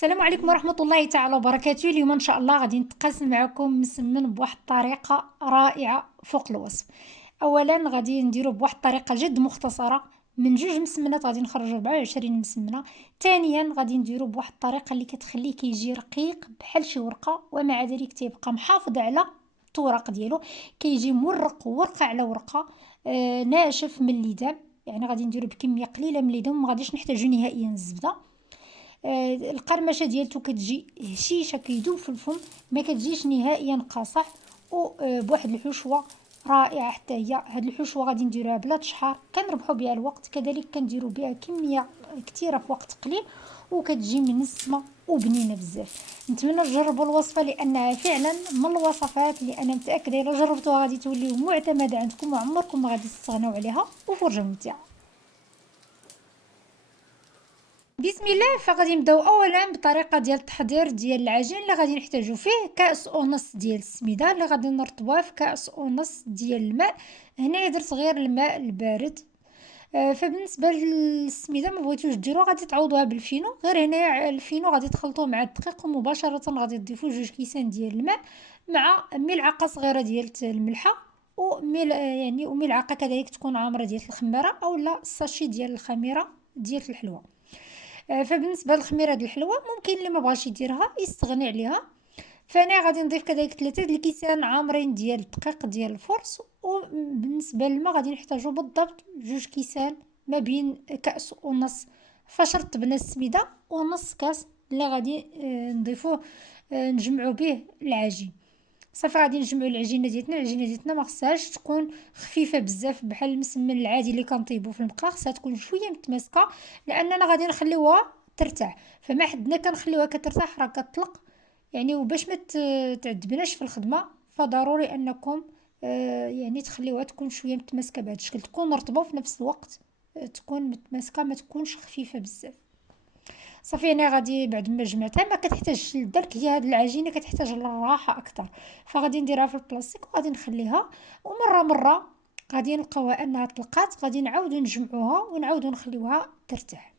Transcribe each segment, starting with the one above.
السلام عليكم ورحمة الله تعالى وبركاته. اليوم ان شاء الله غادي نتقاسم معكم مسمن بواحد الطريقة رائعة فوق الوصف. اولا غادي نديرو بواحد الطريقة جد مختصرة، من جوج مسمنات غادي نخرجوا 24 مسمنة. ثانيا غادي نديرو بواحد الطريقة اللي كتخليه كيجي رقيق بحال شي ورقة، ومع ذلك تيبقى محافظ على التوراق ديالو، كيجي مورق ورقة على ورقة، ناشف من الليدام. يعني غادي نديرو بكمية قليلة من الليدام، وما غاديش نحتاجو نهائيا الزبدة. القرمشه ديالته كتجي هشيشه كيدوب في الفم، ما كتجيش نهائيا قاصح، وبواحد الحشوه رائعه حتى هي. هاد الحشوه غادي نديروها بلا تشحار، كنربحوا بها الوقت، كذلك كنديروا بها كميه كثيره في وقت قليل، وكتجي منسمه وبنينه بزاف. نتمنى تجربوا الوصفه لانها فعلا من الوصفات اللي انا متاكده الا جربتوها غادي توليو معتمده عندكم وعمركم ما غادي تستغنوا عليها، وفرجه ممتعه. بسم الله. فغادي نبداو اولا بطريقه ديال التحضير ديال العجين. اللي غادي نحتاجو فيه كاس ونص ديال السميده اللي غادي نرطبوها في كاس ونص ديال الماء. هنايا درت غير الماء البارد. فبالنسبه للسميده ما بغيتوش ديروها غادي تعوضوها بالفينو، غير هنايا الفينو غادي تخلطوه مع الدقيق، ومباشره غادي تضيفوا جوج كيسان ديال الماء مع ملعقه صغيره ديال الملحه، وملعقه كذلك تكون عامره ديال الخماره اولا الساشي ديال الخميره ديال الحلوى. فبالنسبه للخميره ديال الحلوى ممكن اللي ما بغاش يديرها يستغني عليها. فانا غادي نضيف كذلك 3 الكيسان عامرين ديال الدقيق ديال الفرص. وبالنسبه للماء غادي نحتاجو بالضبط جوج كيسان، ما بين كاس ونص فاش رطبنا السميده، ونص كاس اللي غادي نضيفوه نجمعو به العجين. صافي غادي نجمعوا العجينه ديالتنا ما خصهاش تكون خفيفه بزاف بحال المسمن العادي اللي كنطيبو في المقله، خصها تكون شويه متماسكه لاننا غادي نخليوها ترتاح. فما حدنا كنخليوها كترتاح راه كتطلق يعني، وباش ما تعذبناش في الخدمه فضروري انكم يعني تخليوها تكون شويه متماسكه بهذا الشكل، تكون رطبه وفي نفس الوقت تكون متماسكه، ما تكونش خفيفه بزاف. صافي انا غادي بعد ما جمعتها ما كتحتاجش للدرك، هي هاد العجينه كتحتاج للراحه اكثر، فغادي نديرها في البلاستيك وغادي نخليها. ومره مره غادي نلقاوها انها طلقات، غادي نعاودو نجمعوها ونعاودو نخليوها ترتاح.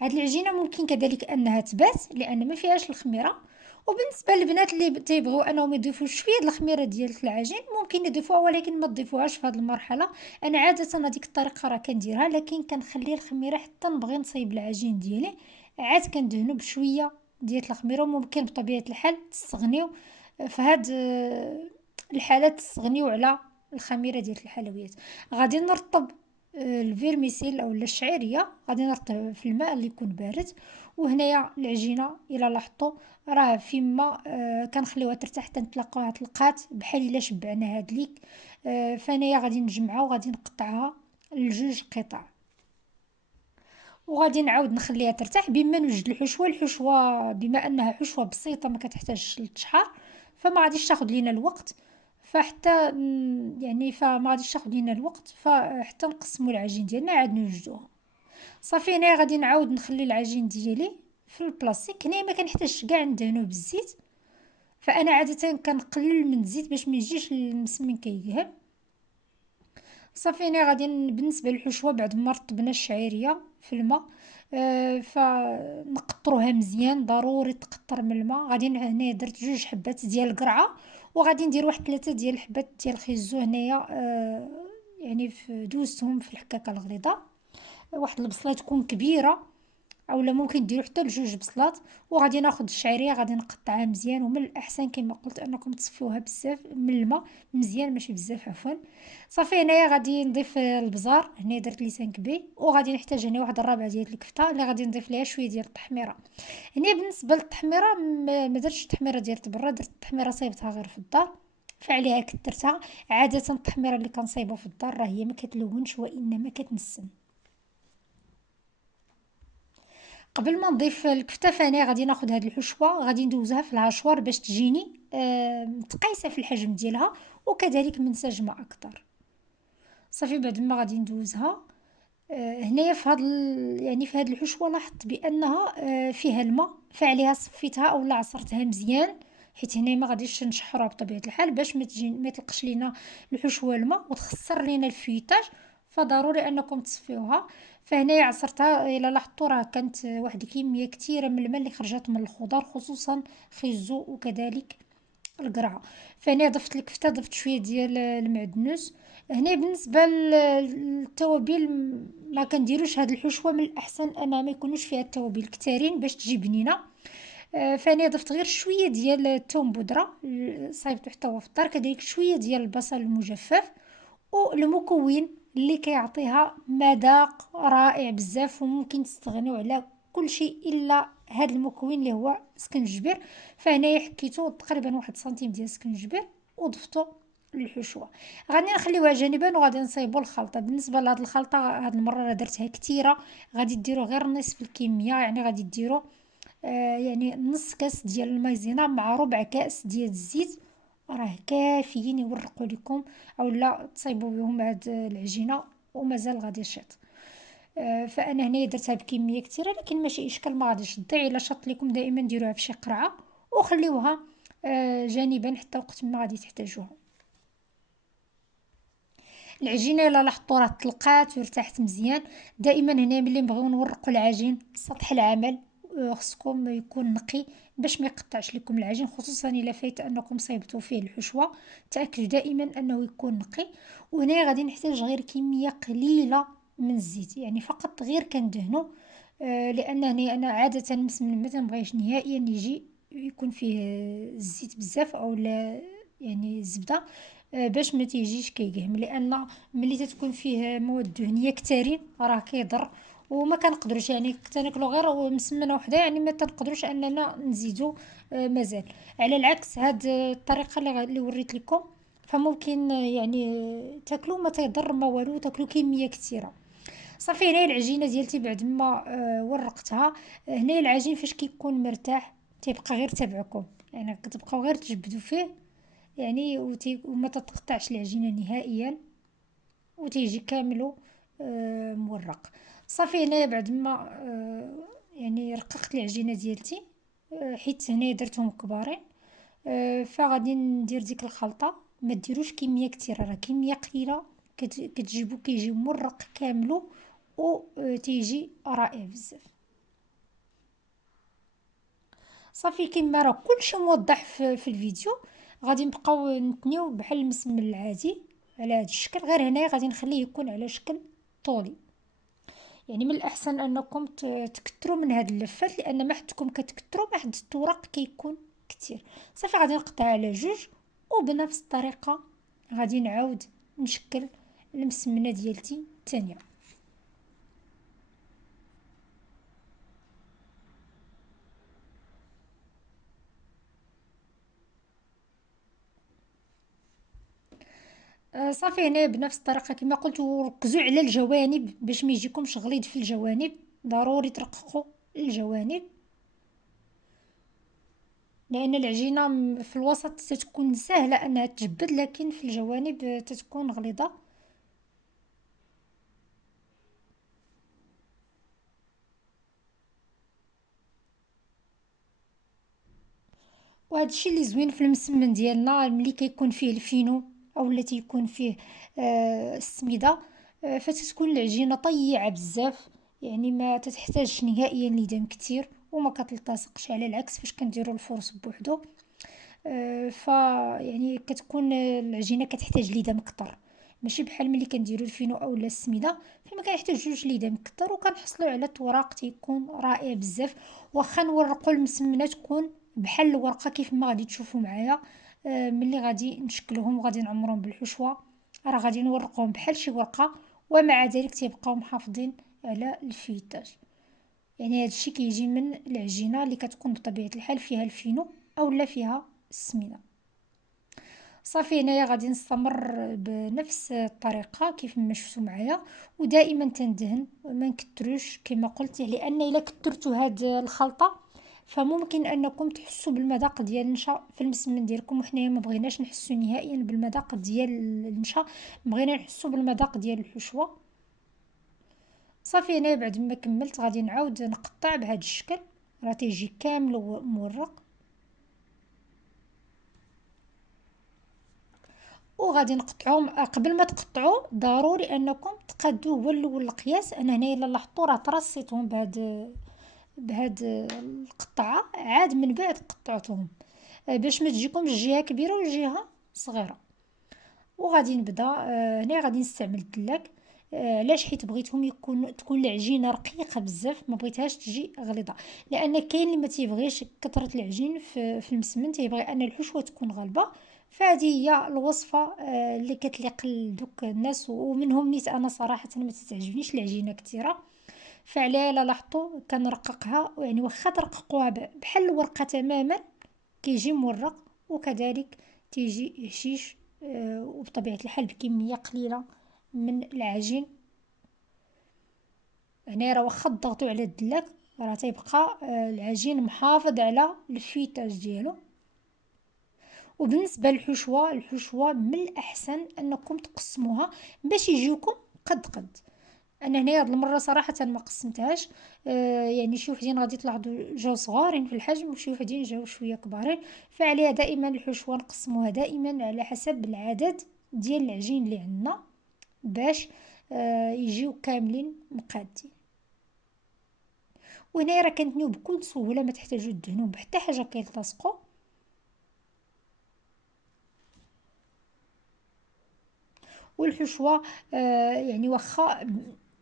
هاد العجينه ممكن كذلك انها تبات لان ما فيهاش الخميره. وبالنسبه للبنات اللي تيبغيو انهم يضيفوا شويه د الخميره ديال العجين ممكن يضيفوها، ولكن ما تضيفوهاش في هذه المرحله. انا عاده هذيك الطريقه راه كنديرها، لكن كنخلي الخميره حتى نبغي نصايب العجين ديالي عاد كندهنو بشويه ديال الخميره. وممكن بطبيعه الحال تستغنيو في هاد الحالات تستغنيو على الخميره ديال الحلويات. غادي نرطب الفيرميسيل او الشعيريه، غادي نرطب في الماء اللي يكون بارد. وهنايا العجينه الى لاحظتوا راه فيما كنخليوها ترتاح حتى نتلاقاوها طلقات بحال الا شبعنا هاد ليك. فانايا غادي نجمعها وغادي نقطعها لجوج قطع، وغادي نعاود نخليها ترتاح بما نوجد الحشوه بما انها حشوه بسيطه ما كتحتاجش للتشحار، فما غاديش تاخذ لينا الوقت. فحتى يعني فما غاديش تاخذ لينا الوقت، فحتى نقسموا العجين ديالنا عاد نوجدوها. صافي هنا غادي نعاود نخلي العجين ديالي في البلاستيك. هنا ما كنحتاجش كاع ندهنوه بالزيت، فانا عاده كنقلل من الزيت باش ما يجيش المسمن كيقهر. صافي انا غادي بالنسبه للحشوه بعد ما رطبنا الشعيريه في الماء فنقطروها مزيان، ضروري تقطر من الماء. غادي هنا درت جوج حبات ديال القرعه، وغادي ندير واحد 3 ديال الحبات ديال الخيزو هنايا، يعني دوزتهم في الحكاكه الغليظه. واحد البصله تكون كبيره اولا ممكن ديروا حتى لجوج بصلات. وغادي ناخذ الشعريه غادي نقطعها مزيان، ومن الاحسن كما قلت انكم تصفيوها بزاف من الماء مزيان ماشي بزاف عفوا. صافي هنايا غادي نضيف البزار، هنا درت لسان كبي، وغادي نحتاج هنا واحد الربع ديال الكفته اللي غادي نضيف ليها شويه ديال التحميره. هنا بالنسبه للتحميره ما درتش التحميره ديال برا، درت التحميره صايبتها غير في الدار فعليها كثرتها. عاده التحميره اللي كنصايبها في الدار راه هي ما كتلونش وانما كتنسم. قبل ما نضيف الكفته فانا غادي ناخذ هذه الحشوه غادي ندوزها في العشوار باش تجيني متقايسه في الحجم ديالها، وكذلك منسجمه اكثر. صافي بعد ما غادي ندوزها هنايا في هذا يعني في هذه الحشوه لاحظت بانها فيها الماء، فعليها صفيتها او لا عصرتها مزيان، حيت هنا ما غاديش نشحرها بطبيعه الحال باش ما تلقش لينا الحشوه الماء وتخسر لينا الفيتاج. فضروري انكم تصفيوها. فهنايا عصرتها، الا لاحظتوا راه كانت واحد الكميه كثيره من الماء اللي خرجت من الخضر، خصوصا خيزو وكذلك القرعه. فهنا ضفت الكفته، ضفت شويه ديال المعدنوس. هنا بالنسبه للتوابل ما كنديروش هاد الحشوه، من الاحسن انها ما يكونوش فيها التوابل كثارين باش تجي بنينه. فانا ضفت غير شويه ديال الثوم بودره صايبته حتى هو في الدار، كذلك شويه ديال البصل المجفف، والمكون اللي كيعطيها مذاق رائع بزاف. وممكن تستغنوا على كل شيء الا هذا المكون اللي هو سكنجبير. فهنايا حكيتو تقريبا 1 سنتيم ديال السكنجبير وضفتو للحشوه. غادي نخليوها جانبا وغادي نصايبوا الخلطه. بالنسبه لهاد الخلطه هاد المره راه درتها كثيره، غادي ديروا غير نصف الكميه، يعني غادي ديروا يعني نص كاس ديال المايزينا مع ربع كاس ديال الزيت، راه كافيين يورقوا لكم، او لا تصايبوا بهم هاد العجينه ومازال غادي يشيط. فانا هنا درتها بكميه كثيره، لكن ماشي اشكال، ما غاديش تضيع. الا شط لكم دائما ديروها بشي قرعه وخليوها جانبا حتى وقت ما غادي تحتاجوها. العجينه الا لاحظتوا راه طلقات وارتاحت مزيان. دائما هنا ملي نبغيو نورقوا العجين سطح العمل خصكم يكون نقي باش ما يقطعش لكم العجين، خصوصا الا فايت انكم صايبتوا فيه الحشوه. تاكدوا دائما انه يكون نقي. وهنا غادي نحتاج غير كميه قليله من الزيت، يعني فقط غير كندهنوا. لان هنا انا عاده مسمن ما تنبغيش نهائيا يجي يكون فيه الزيت بزاف او لا، يعني الزبده، باش ما تيجيش كيقهم. لان ملي تتكون فيه مواد دهنيه كثارين راه كيضر، وما كنقدروش يعني تناكلو غير مسمنه وحده، يعني ما تنقدروش اننا نزيدو مازال. على العكس هاد الطريقه اللي وريت لكم فممكن يعني تاكلو ما تيضر ما والو، تاكلو كميه كثيره. صافي هنا العجينه ديالتي بعد ما ورقتها. هنا العجين فاش كيكون مرتاح تيبقى غير تبعكم، يعني كتبقاو غير تجبدوا فيه، يعني وما تتقطعش العجينه نهائيا وتيجي كامل مورق. صافي هنايا بعد ما يعني رققت العجينه ديالتي، حيت هنايا درتهم كبارين. فغادي ندير ديك الخلطه. ما ديروش كميه كثيره، راه كميه قليله كتجيبو كيجي مرق كامل و تيجي رائع بزاف. صافي كما راه كلشي موضح في الفيديو. غادي نبقاو نتنيو بحال المسمن العادي على هذا الشكل، غير هنايا غادي نخليه يكون على شكل طولي. يعني من الاحسن انكم تكثروا من هاد اللفات، لان ما حدكم كتكثروا ما حد التوراق كيكون كتير. صافي غادي نقطع على جوج، وبنفس الطريقه غادي نعاود نشكل المسمنه ديالتي الثانيه. صافي هنا بنفس الطريقه كما قلت، وركزوا على الجوانب باش ما يجيكمش غليظ في الجوانب، ضروري ترققوا الجوانب، لان العجينه في الوسط تتكون سهله انها تجبد، لكن في الجوانب تتكون غليظه. وهذا الشيء اللي زوين في المسمن ديالنا ملي كيكون فيه الفينو او التي يكون فيه السميده، فتتكون العجينه طيعه بزاف، يعني ما تتحتاجش نهائيا لدم كتير وما كتلتصقش، على العكس فاش كنديروا الفرص بوحدو. ف يعني كتكون العجينه كتحتاج لدم كتر، ماشي بحال ملي كنديروا الفينو اولا السميده فما كنحتاجوش لدم كتر، وكنحصلوا على توراق تيكون رائع بزاف. واخا نورقوا المسمنه تكون بحال الورقه كيف ما غادي تشوفوا معايا. ملي غادي نشكلهم وغادي نعمرهم بالحشوه راه غادي نورقوهم بحال شي ورقه، ومع ذلك تيبقاو محافظين على الفيتاج. يعني هذا الشيء كيجي من العجينه اللي كتكون بطبيعه الحال فيها الفينو اولا فيها السميده. صافي هنايا غادي نستمر بنفس الطريقه كيف ما شفتوا معايا، ودائما تندهن ما نكتروش كما قلت، لان الا كثرتوا هاد الخلطه فممكن انكم تحسوا بالمذاق ديال النشا في المسمن ديالكم، وحنايا ما بغيناش نحسوا نهائيا بالمذاق ديال النشا، بغينا نحسوا بالمذاق ديال الحشوه. صافي هنا بعد ما كملت غادي نعاود نقطع بهذا الشكل، راه تيجي كامل مورق. وغادي نقطعوهم. قبل ما تقطعوا ضروري انكم تقادوه هو الاول القياس. انا هنايا الا لاحظتوا راه ترصيتهم بهاد القطعه، عاد من بعد قطعتهم باش ما تجيكمش جهه كبيره وجهه صغيره. وغادي نبدا هنا غادي نستعمل الدلاك. علاش؟ حيت بغيتهم تكون العجينه رقيقه بزاف، ما بغيتهاش تجي غليظه، لان كاين اللي ما تيبغيش كثره العجين في المسمن، تيبغي ان الحشوه تكون غالبه. فهذه هي الوصفه اللي كتليق لدوك الناس، ومنهم نيت انا صراحه ما تتعجبنيش العجينه كثيره. فعليها الا لاحظتوا كنرققها، يعني واخا ترققوها بحال الورقه تماما كيجي مورق، وكذلك تيجي هشيش وبطبيعة الحال بكمية قليلة من العجين. هنا راه واخا تضغطوا على الدلاك راه تيبقى العجين محافظ على الفيتاج ديالو. وبالنسبة للحشوة، الحشوة من الأحسن أنكم تقسموها باش يجيوكم قد. انا هنا هاد المره صراحه ما قسمتهاش. يعني شي وحدين غادي تلاحظوا جاو صغارين في الحجم، وشي وحدين جاو شويه كبارين. فعليها دائما الحشوه نقسموها دائما على حسب العدد ديال العجين اللي عندنا باش يجيو كاملين مقادين. وهنا راه كنتنيو بكل سهوله، ما تحتاجوا تدهنوا بحتى حاجه كيلتصقوا. والحشوه يعني واخا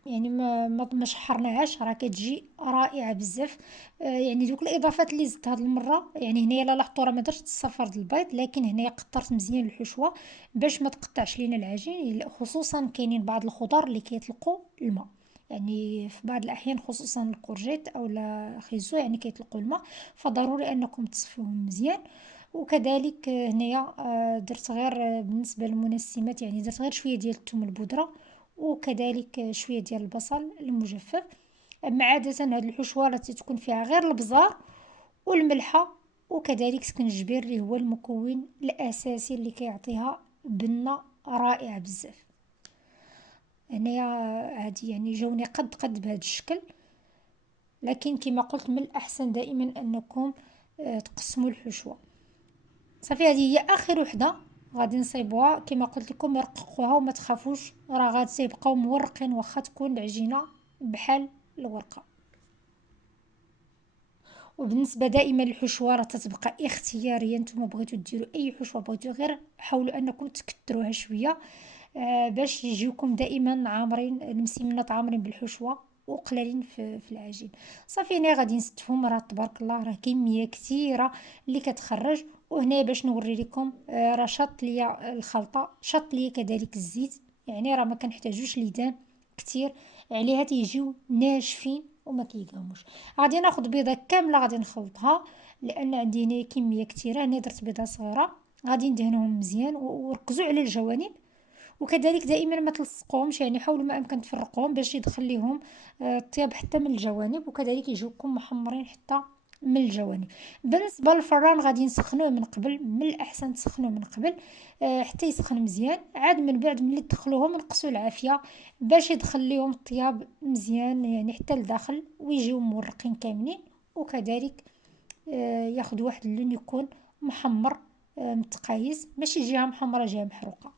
يعني ما شحرناهاش راه كتجي رائعه بزاف. يعني دوك الاضافات اللي زدت هاد المره، يعني هنايا لا لاحظتوا راه ما درتش الصفر د البيض، لكن هنايا قطرت مزيان الحشوه باش ما تقطعش لينا العجين. خصوصا كاينين بعض الخضر اللي كيطلقوا الماء، يعني في بعض الاحيان خصوصا الكورجيت او لا خيزو يعني كيطلقوا الماء، فضروري انكم تصفيوهم مزيان. وكذلك هنايا درت غير بالنسبه للمنسمات، يعني درت غير شويه ديال الثوم البودره، وكذلك شويه ديال البصل المجفف. اما عاده هاد الحشوه راه تكون فيها غير البزار والملحه وكذلك سكنجبير اللي هو المكون الاساسي اللي كيعطيها بنه رائعه بزاف. هنايا هادي يعني جاوني قد بهذا الشكل، لكن كما قلت من الاحسن دائما انكم تقسموا الحشوه. صافي هذه هي اخر وحده غادي نصيبوها. كما قلت لكم رققوها وما تخافوش، راه غادي تيبقاو مورقين واخا تكون العجينه بحال الورقه. وبالنسبه دائما للحشوه راه تتبقى اختياريه، نتوما بغيتو ديروا اي حشوه بغيتو، غير حاولوا انكم تكثروها شويه باش يجيوكم دائما عامرين المسمنات عامرين بالحشوه وقلالين في العجين. صافي هنا غادي نستفهم، راه تبارك الله راه كميه كثيره اللي كتخرج. وهنا باش نوري لكم راه شاط ليا الخلطه، شاط ليا كذلك الزيت، يعني راه ما كنحتاجوش ليدان كتير عليها، تيجيو ناشفين وما كيقاوموش. غادي ناخذ بيضه كامله غادي نخلطها، لان عندي هنا كميه كثيره. هنا درت بيضه صغيره، غادي ندهنهم مزيان وركزوا على الجوانب. وكذلك دائما ما تلصقوهمش، يعني حاولوا ما امكن تفرقوهم باش يدخل لهم الطياب حتى من الجوانب، وكذلك يجوكم محمرين حتى من الجوانب. بالنسبه للفران غادي نسخنوه من قبل، من الاحسن تسخنوه من قبل حتى يسخن مزيان. عاد من بعد ملي تدخلوهم نقصوا العافيه باش يدخل لهم الطياب مزيان يعني حتى لداخل ويجيو مورقين كاملين. وكذلك ياخذ واحد اللون يكون محمر متقايس، ماشي جهه محمره جهه محروقه.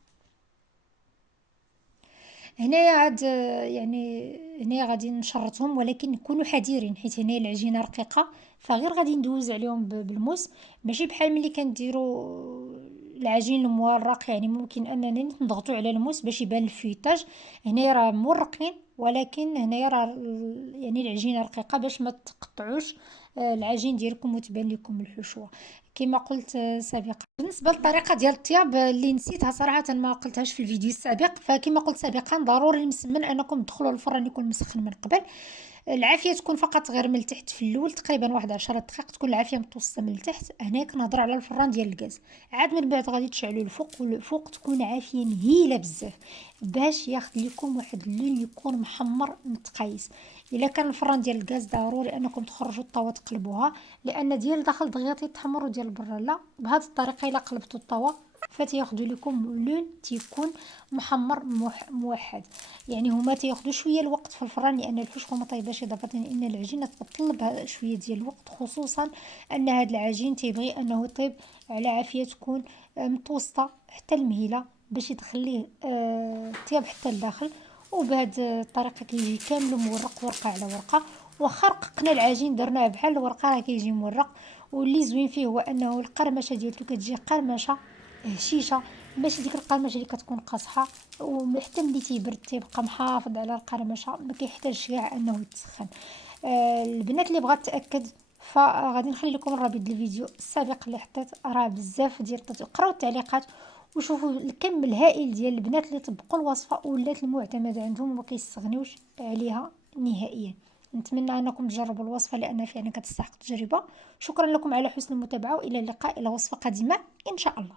هنايا عاد يعني هنايا غادي نشرطهم، ولكن نكونوا حذرين حيت هنايا العجينه رقيقه، فغير غادي ندوز عليهم بالموس، ماشي بحال ملي كنديروا العجين المورق. يعني ممكن اننا نضغطوا على الموس باش يبان الفيتاج. هنايا راه مورقين، ولكن هنايا راه يعني العجينه رقيقه باش ما تقطعوش العجين ديالكم وتبان لكم الحشوه. كما قلت سابقا، بالنسبه للطريقه ديال الطياب اللي نسيتها صراحه ما قلتهاش في الفيديو السابق، فكما قلت سابقا ضروري المسمن انكم تدخلوا الفران يكون مسخن من قبل. العافيه تكون فقط غير من التحت في الاول تقريبا واحد 10 دقائق، تكون العافيه متوسطه من التحت. هنا كنهضر على الفران ديال الغاز. عاد من بعد غادي تشعلوا الفوق، والفوق تكون عافيه مهيله بزاف باش ياخذ لكم واحد اللون يكون محمر متقيس. الا كان الفران ديال الغاز ضروري انكم تخرجوا الطاوه تقلبوها، لان ديال داخل دغيا تيتحمر وديال برا لا. بهذه الطريقه الا قلبتوا الطاوه فتياخذوا لكم لون تيكون محمر موحد. يعني هما تياخذوا شويه الوقت في الفران، لان الحشوه ما طيباش، اضافه ان العجينه تطلب شويه ديال الوقت، خصوصا ان هذا العجين تيبغي انه يطيب على عافيه تكون متوسطه حتى المهيله باش يدخل ليه الطياب حتى لداخل. وبهذه الطريقه كيجي كامل مورق ورقه على ورقه. واخا رققنا العجين درناه بحال الورقه راه كيجي مورق. واللي زوين فيه هو انه القرمشه ديالته كتجي قرمشه هشيشه، ماشي ديك القرمشه اللي كتكون قاصحه. وحتى ملي تيبرد تيبقى محافظ على القرمشه، ما كيحتاجش كاع انه يتسخن. البنات اللي بغات تاكد فغادي نخلي لكم الرابط الفيديو السابق اللي حطيت، راه بزاف ديال قراو التعليقات وشوفوا الكم الهائل ديال البنات اللي طبقوا الوصفه ولات المعتمده عندهم وما كيستغنيوش عليها نهائيا. نتمنى انكم تجربوا الوصفه لان فعلا كتستحق التجربه. شكرا لكم على حسن المتابعه، والى اللقاء الى وصفه قادمه ان شاء الله.